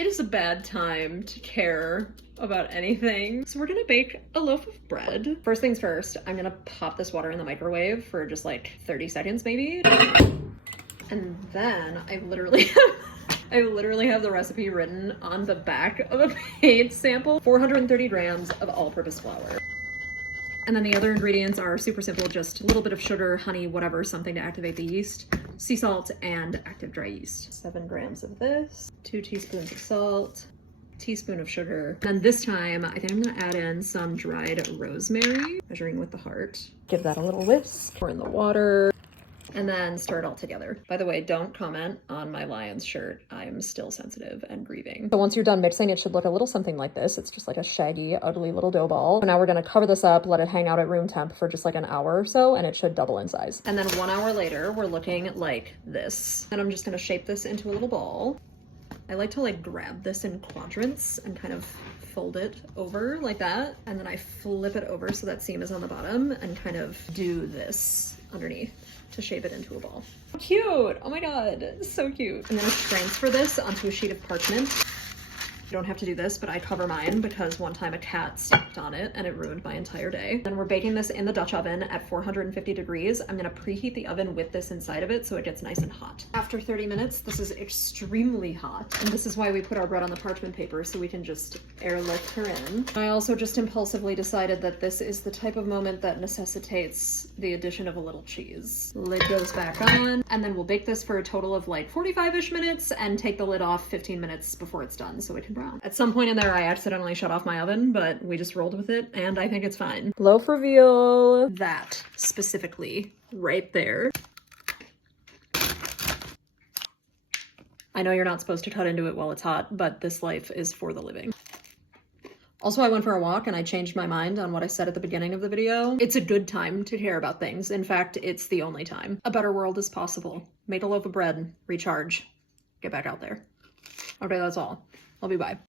It is a bad time to care about anything. So we're gonna bake a loaf of bread. First things first, I'm gonna pop this water in the microwave for just like 30 seconds maybe. And then I literally have the recipe written on the back of a paid sample. 430 grams of all-purpose flour. And then the other ingredients are super simple, just a little bit of sugar, honey, whatever, something to activate the yeast, sea salt, and active dry yeast. 7 grams of this, 2 teaspoons of salt, teaspoon of sugar. And this time, I think I'm gonna add in some dried rosemary, measuring with the heart. Give that a little whisk, pour in the water, and then stir it all together. By the way, don't comment on my lion's shirt. I'm still sensitive and grieving. So once you're done mixing, it should look a little something like this. It's just like a shaggy, ugly little dough ball. So now we're gonna cover this up, let it hang out at room temp for just like an hour or so, and it should double in size. And then 1 hour later, we're looking like this. And I'm just gonna shape this into a little ball. I like to like grab this in quadrants and kind of fold it over like that. And then I flip it over so that seam is on the bottom and kind of do this underneath to shape it into a ball. Cute! Oh my god, so cute. I'm gonna transfer this onto a sheet of parchment. You don't have to do this, but I cover mine because one time a cat stepped on it and it ruined my entire day. Then we're baking this in the Dutch oven at 450 degrees. I'm gonna preheat the oven with this inside of it so it gets nice and hot. After 30 minutes, this is extremely hot. And this is why we put our bread on the parchment paper so we can just airlift her in. I also just impulsively decided that this is the type of moment that necessitates the addition of a little cheese. Lid goes back on, and then we'll bake this for a total of like 45-ish minutes and take the lid off 15 minutes before it's done so it can brown. At some point in there, I accidentally shut off my oven, but we just rolled with it, and I think it's fine. Loaf reveal. That specifically right there. I know you're not supposed to cut into it while it's hot, but this life is for the living. Also, I went for a walk and I changed my mind on what I said at the beginning of the video. It's a good time to care about things. In fact, it's the only time. A better world is possible. Make a loaf of bread, recharge, get back out there. Okay, that's all. Love you, bye.